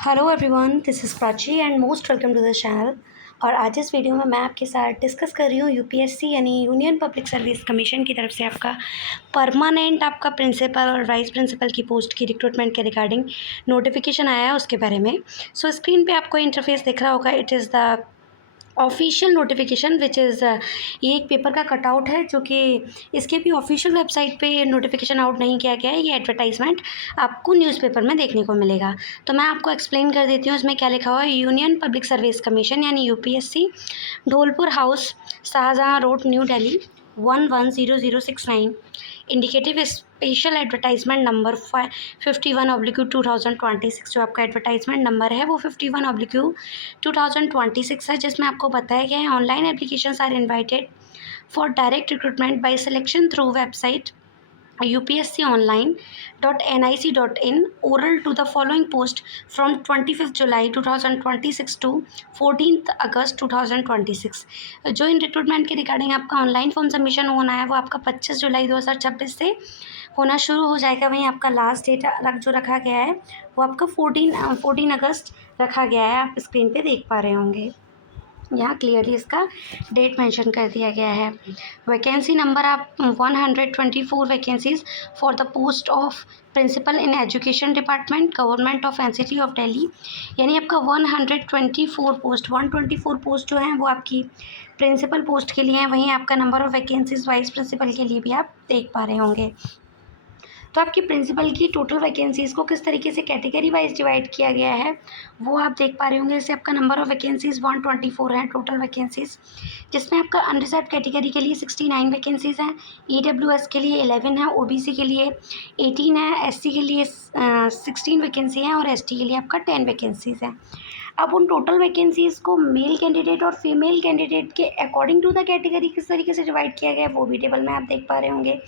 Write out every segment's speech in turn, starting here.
Hello everyone, this is Prachi and most welcome to the channel. और आज इस video में मैं आपके साथ डिस्कस कर रही हूँ यूपीएससी यानी यूनियन पब्लिक सर्विस कमीशन की तरफ से आपका परमानेंट आपका प्रिंसिपल और वाइस प्रिंसिपल की पोस्ट की रिक्रूटमेंट के रिगार्डिंग नोटिफिकेशन आया है उसके बारे में। सो स्क्रीन पे आपको इंटरफेस दिख रहा होगा, it is the official notification which is ये एक पेपर का कटआउट है जो कि इसके भी ऑफिशियल वेबसाइट पे नोटिफिकेशन आउट नहीं किया गया है। ये एडवर्टाइजमेंट आपको न्यूज़पेपर में देखने को मिलेगा। तो मैं आपको एक्सप्लेन कर देती हूँ इसमें क्या लिखा हुआ है। यूनियन पब्लिक सर्विस कमीशन यानी UPSC, Dholpur house, Shahjahan road, new Delhi 110069। Indicative special advertisement number 51/2026। जो आपका एडवर्टाइजमेंट नंबर है वो 51/2026 है, जिसमें आपको बताया गया है online applications are invited for direct recruitment by selection through website upsconline.nic.in oral to the following post from 25th July 2026 to 14th August 2026। जो इन रिक्रूटमेंट के रिगार्डिंग आपका ऑनलाइन फॉर्म सबमिशन होना है वो आपका 25 जुलाई 2026 से होना शुरू हो जाएगा। वहीं आपका लास्ट डेट जो रखा गया है वो आपका 14 अगस्त रखा गया है। आप स्क्रीन पे देख पा रहे होंगे, यहाँ क्लियरली इसका डेट मेंशन कर दिया गया है। वैकेंसी नंबर आप 124 vacancies for the post of principal in education department, government of NCT of Delhi. यानी आपका 124 पोस्ट जो हैं वो आपकी प्रिंसिपल पोस्ट के लिए हैं। वहीं आपका number of vacancies vice principal के लिए भी आप देख पा रहे होंगे। तो आपकी प्रिंसिपल की टोटल वैकेंसीज़ को किस तरीके से कैटेगरी वाइज डिवाइड किया गया है वो आप देख पा रहे होंगे। जैसे आपका नंबर ऑफ़ वैकेंसीज़ 124 हैं टोटल वैकेंसीज़, जिसमें आपका अनरिजर्व कैटेगरी के लिए 69 वैकेंसीज़ हैं, ईडब्ल्यूएस के लिए 11 है, ओबीसी के लिए 18 है, एससी के लिए 16 वैकेंसी हैं और एसटी के लिए आपका 10 वैकेंसीज़ हैं। अब उन टोटल वैकेंसीज़ को मेल कैंडिडेट और फीमेल कैंडिडेट के अकॉर्डिंग टू द कैटेगरी किस तरीके से डिवाइड किया गया है वो भी टेबल में आप देख पा रहे होंगे।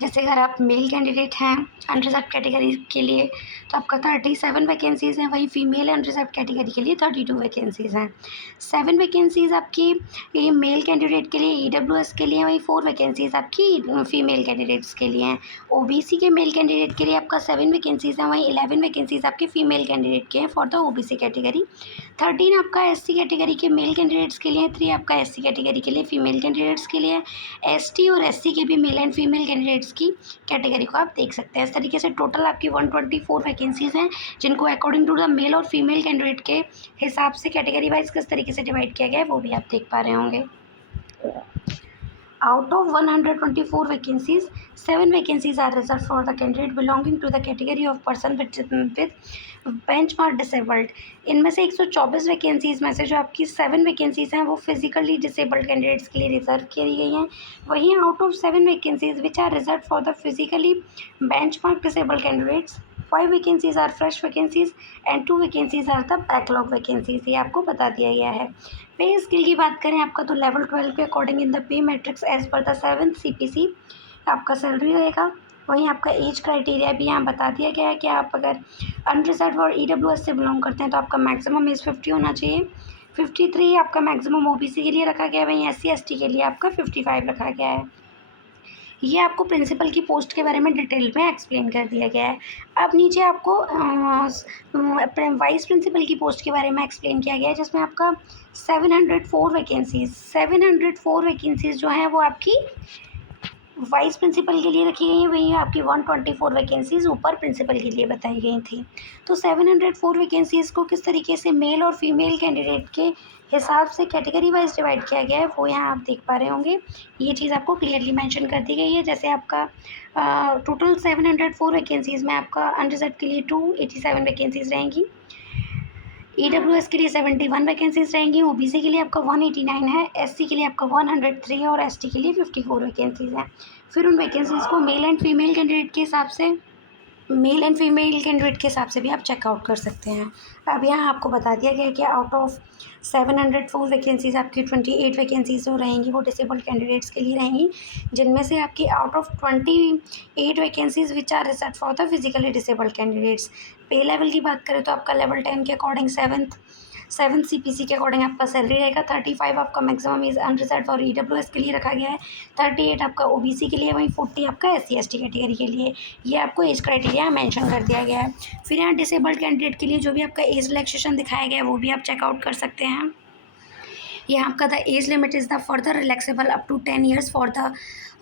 जैसे अगर आप मेल कैंडिडेट हैं अनरिजर्व कैटेगरी के लिए तो आपका 37 वैकेंसीज़ हैं, वहीं फीमेल अनरिजर्व कैटेगरी के लिए 32 वैकेंसीज़ हैं। 7 वैकेंसीज़ आपकी ये मेल कैंडिडेट के लिए ईडब्ल्यूएस के लिए, वहीं 4 वैकेंसीज़ आपकी फीमेल कैंडिडेट्स के लिए हैं। ओबीसी के मेल कैंडिडेट के लिए आपका 7 वैकेंसीज़ हैं, वहीं 11 वैकेंसीज़ आपके फीमेल कैंडिडेट के हैं फॉर द ओबीसी कैटेगरी। 13 आपका एससी कैटेगरी के मेल कैंडिडेट्स के लिए, 3 आपका एससी कैटेगरी के लिए फीमेल कैंडिडेट्स के लिए, एसटी और एससी के भी मेल एंड फीमेल कैंडिडेट्स की कैटेगरी को आप देख सकते हैं। इस तरीके से टोटल आपकी 124 वैकेंसीज़ हैं, जिनको अकॉर्डिंग टू द मेल और फीमेल कैंडिडेट के हिसाब से कैटेगरी वाइज किस तरीके से डिवाइड किया गया है वो भी आप देख पा रहे होंगे। Out of 124 vacancies, 7 vacancies are reserved for the candidate belonging to the category of person with benchmark disabled। इनमें से 124 वैकेंसीज़ में से जो आपकी 7 वैकेंसीज़ हैं वो फिजिकली डिसेबल्ड कैंडिडेट्स के लिए रिजर्व की गई हैं। वहीं out of 7 vacancies which are reserve for the physically benchmark disabled candidates, 5 vacancies are fresh vacancies and 2 vacancies are the backlog vacancies. ये आपको बता दिया गया है। पे स्किल की बात करें आपका तो लेवल 12 के according in the pay matrix as per the 7th CPC आपका सैलरी रहेगा। वहीं आपका एज क्राइटेरिया भी यहाँ बता दिया गया है कि आप अगर अनरिजर्व और ईडब्ल्यूएस से बिलोंग करते हैं तो आपका मैक्सिमम एज 50 होना चाहिए। 53 आपका मैक्सिमम ओबीसी के लिए रखा गया है, वहीं एससी एसटी के लिए आपका 55 रखा गया है। ये आपको प्रिंसिपल की पोस्ट के बारे में डिटेल में एक्सप्लेन कर दिया गया है। अब नीचे आपको वाइस प्रिंसिपल की पोस्ट के बारे में एक्सप्लेन किया गया है, जिसमें आपका 704 वैकेंसीज़ जो हैं वो आपकी वाइस प्रिंसिपल के लिए रखी गई हैं। वहीं आपकी 124 वैकेंसीज़ ऊपर प्रिंसिपल के लिए बताई गई थी। तो 704 वैकेंसीज़ को किस तरीके से मेल और फीमेल कैंडिडेट के हिसाब से कैटेगरी वाइज डिवाइड किया गया है वो यहाँ आप देख पा रहे होंगे। ये चीज़ आपको क्लियरली मेंशन कर दी गई है। जैसे आपका टोटल 704 वैकेंसीज़ में आपका अनरिजर्व के लिए 287 वैकेंसीज़ रहेंगी, ईडब्ल्यूएस के लिए 71 वैकेंसीज़ रहेंगी, ओबीसी के लिए आपका 189 है, एससी के लिए आपका 103 है और एसटी के लिए 54 वैकेंसीज़ हैं। फिर उन वैकेंसीज़ को मेल एंड फीमेल कैंडिडेट के हिसाब से भी आप चेकआउट कर सकते हैं। अब यहाँ आपको बता दिया गया है कि आउट ऑफ 704 वैकेंसीज़ आपकी 28 वैकेंसीज़ जो रहेंगी वो डिसेबल्ड कैंडिडेट्स के लिए रहेंगी, जिनमें से आपकी out of 28 vacancies which are reserved for the physically disabled candidates. Pay level की बात करें तो आपका लेवल 10 के अकॉर्डिंग 7 CPC के अकॉर्डिंग आपका सैलरी रहेगा। 35 आपका मैक्सिमम एज अनरिजर्व और EWS के लिए रखा गया है। 38 आपका OBC के लिए, वहीं 40 आपका SC ST कैटेगरी के लिए। ये आपको एज क्राइटेरिया मेंशन कर दिया गया है। फिर यहाँ डिसेबल्ड कैंडिडेट के लिए जो भी आपका एज रिलैक्सेशन दिखाया गया है वो भी आप चेकआउट कर सकते हैं। यहाँ आपका the age limit is the further relaxable up to 10 years for the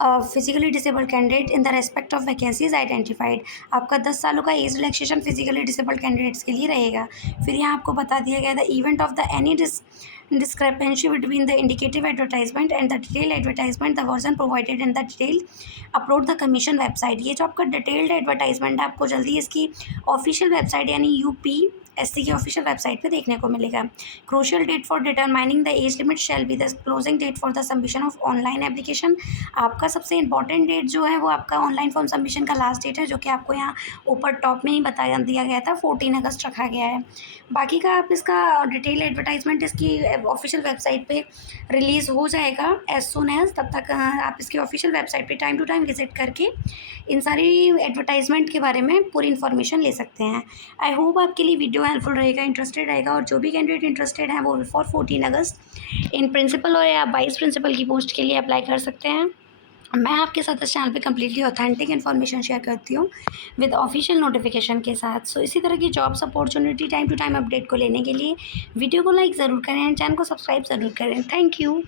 physically disabled candidate in the respect of vacancies identified. आपका 10 सालों का age relaxation physically disabled candidates के लिए रहेगा। फिर यहाँ आपको बता दिया गया the event of the any discrepancy between the indicative advertisement and the detailed advertisement, the version provided in the detail upload the commission website। ये जो आपका डिटेल्ड एडवर्टाइजमेंट है आपको जल्दी इसकी ऑफिशियल वेबसाइट यानी UPSC की ऑफिशियल वेबसाइट पे देखने को मिलेगा। Crucial date for determining the age limit shall be the closing date for the submission of online application. आपका सबसे इंपॉर्टेंट डेट जो है वो आपका ऑनलाइन फॉर्म सबमिशन का लास्ट डेट है, जो कि आपको यहाँ ऊपर टॉप में ही बताया दिया गया था, 14 अगस्त रखा गया है। बाकी का आप इसका डिटेल एडवर्टाइजमेंट इसकी ऑफिशियल वेबसाइट पे रिलीज़ हो जाएगा एज सुन एज। तब तक आप इसकी ऑफिशियल वेबसाइट पे टाइम टू टाइम विजिट करके इन सारी एडवर्टाइजमेंट के बारे में पूरी इन्फॉर्मेशन ले सकते हैं। आई होप आपके लिए वीडियो हेल्पफुल रहेगा, इंटरेस्टेड रहेगा, और जो भी कैंडिडेट इंटरेस्टेड हैं वो बिफोर 14 अगस्त इन प्रिंसिपल और या वाइस प्रिंसिपल की पोस्ट के लिए अप्लाई कर सकते हैं। मैं आपके साथ इस चैनल पे कम्प्लीटली ऑथेंटिक इन्फॉर्मेशन शेयर करती हूँ विद ऑफिशियल नोटिफिकेशन के साथ। सो इसी तरह की jobs opportunity time to time update को लेने के लिए वीडियो को लाइक ज़रूर करें एंड चैनल को सब्सक्राइब ज़रूर करें। Thank you.